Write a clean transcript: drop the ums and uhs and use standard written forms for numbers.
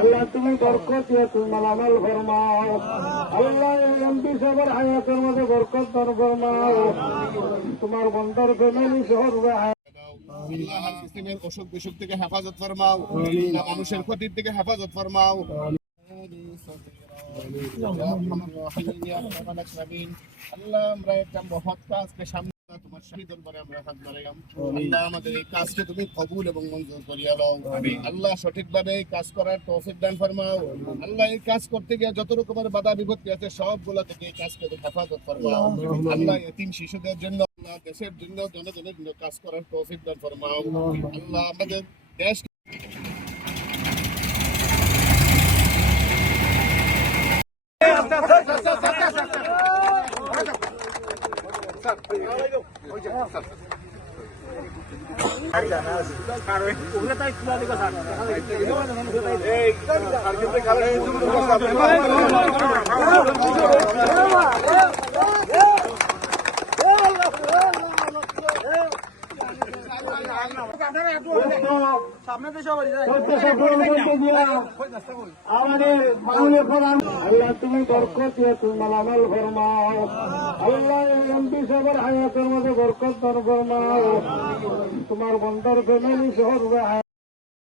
আল্লাহ তুমি বরকত দিয়ে তুমি মালামাল ফরমাও। আল্লাহ এমপি সাহেবের হায়াতের মধ্যে বরকত দান ফরমাও। তোমার বন্দার ফ্যামিলি সহ আল্লাহ হার কিসিমের অসুখ বিসুখ থেকে হেফাজত ফরমাও, মানুষের ক্ষতির থেকে হেফাজত ফরমাও। আল্লাহ আমরা একটা মহৎ কাজকে সামনে তোমার শাহী দরবারে আমরা হাত বাড়াইলাম। আল্লাহ আমাদের এই কাজকে তুমি কবুল এবং মঞ্জুর করিয়া দাও। আল্লাহ সঠিকভাবে এই কাজ করার তৌফিক দান ফরমাও। আল্লাহ এই কাজ করতে গিয়ে যত রকমের বাধা বিপত্তি আছে সবগুলা থেকে এই কাজকে হেফাজত ফরমাও। আল্লাহ এতিম শিশুদের জন্য, আল্লাহ দেশের জন্য, জনগণের জন্য কাজ করার তৌফিক দান ফরমাও। আল্লাহ আমাদের দেশ আমাদের মামুনের প্রধান আল্লাহ তুমি বরকত দিয়ে তুমি মালামাল ফরমাও। আল্লাহ এমপি সাহেবের হায়াতের মধ্যে বরকত দান ফরমাও। তোমার বন্দার ফ্যামিলি সহ